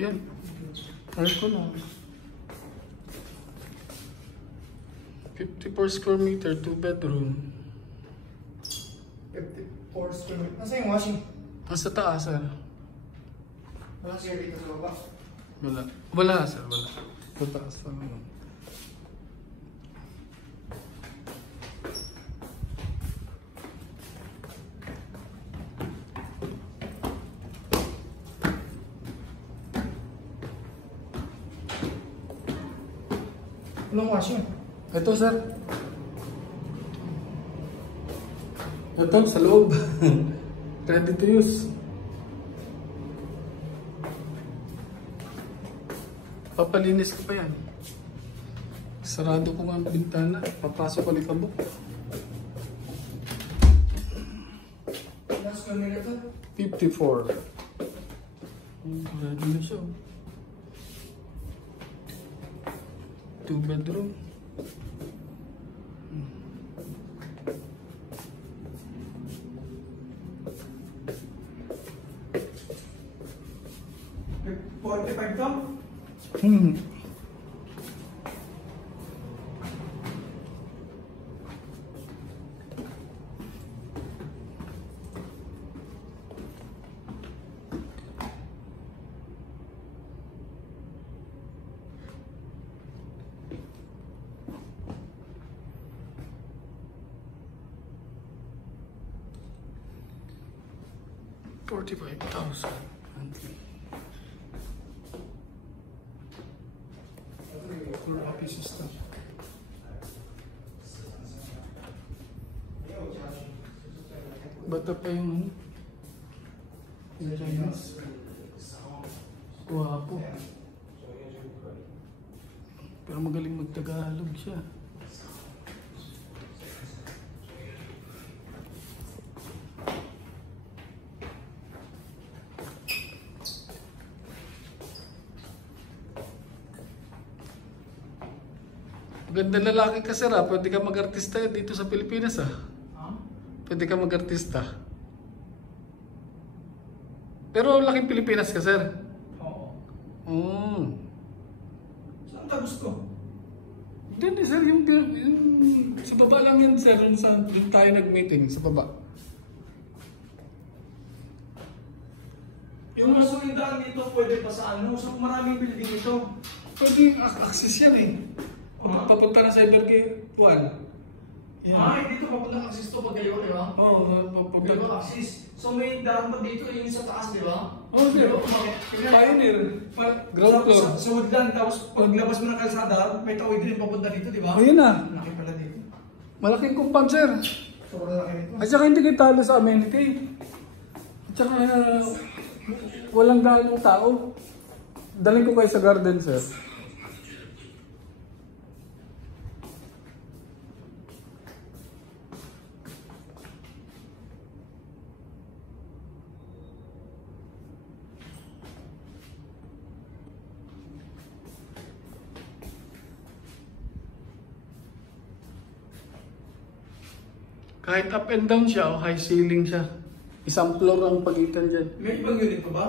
Yan. Aircon na. 54 square meter, 2 bedroom. 54 square meter. Nasa yung washing? Nasa taas, sir. Wala siya dito sa baba? Wala. Wala, sir. Wala. Sa taas lang. Anong washing? Ito, sir. Ito, sa loob. Ready to use. Papalinis ko pa yan. Sarado ko nga ang bintana. Papasok ko ni kabuk. Ilang square meter? 54. Ready na siya. 2 bedroom. $45 to? Hmm. $45,000. For office stuff. Bata pa yung Chinese. Guwapo. Pero magaling magtagalog siya. Ganda lalaki ka, sir, ha? Pwede ka mag-artista dito sa Pilipinas, ha? Pwede ka mag-artista. Pero laking Pilipinas ka, sir. Oo. Saan ka gusto? Hindi, sir, yung sa baba lang yan, sir. Doon tayo nag-meeting, sa baba. Yung masulindaan dito pwede pa sa ano? So maraming building ito. Pwede access yan, eh. Papunta na Cybergate 1. Yeah. Ay, dito papunta access to pag kayo, di ba? Oo, papunta. Kayo access. So may daan pa dito yung sa taas, di ba? Oo, sir. Pioneer. Ground floor. Sa woodland, tapos paglabas mo ng kalsada, may tawid din papunta dito, di ba? Ayun na. Laki pala dito. Malaking compound, sir. Sobrang laki nito. At saka hindi kayo talo sa amenity. At saka walang ganong tao. Daling ko kayo sa garden, sir. Kahit up and down siya o high ceiling siya. Isang floor ang pagitan dyan. May ibang unit pa ba?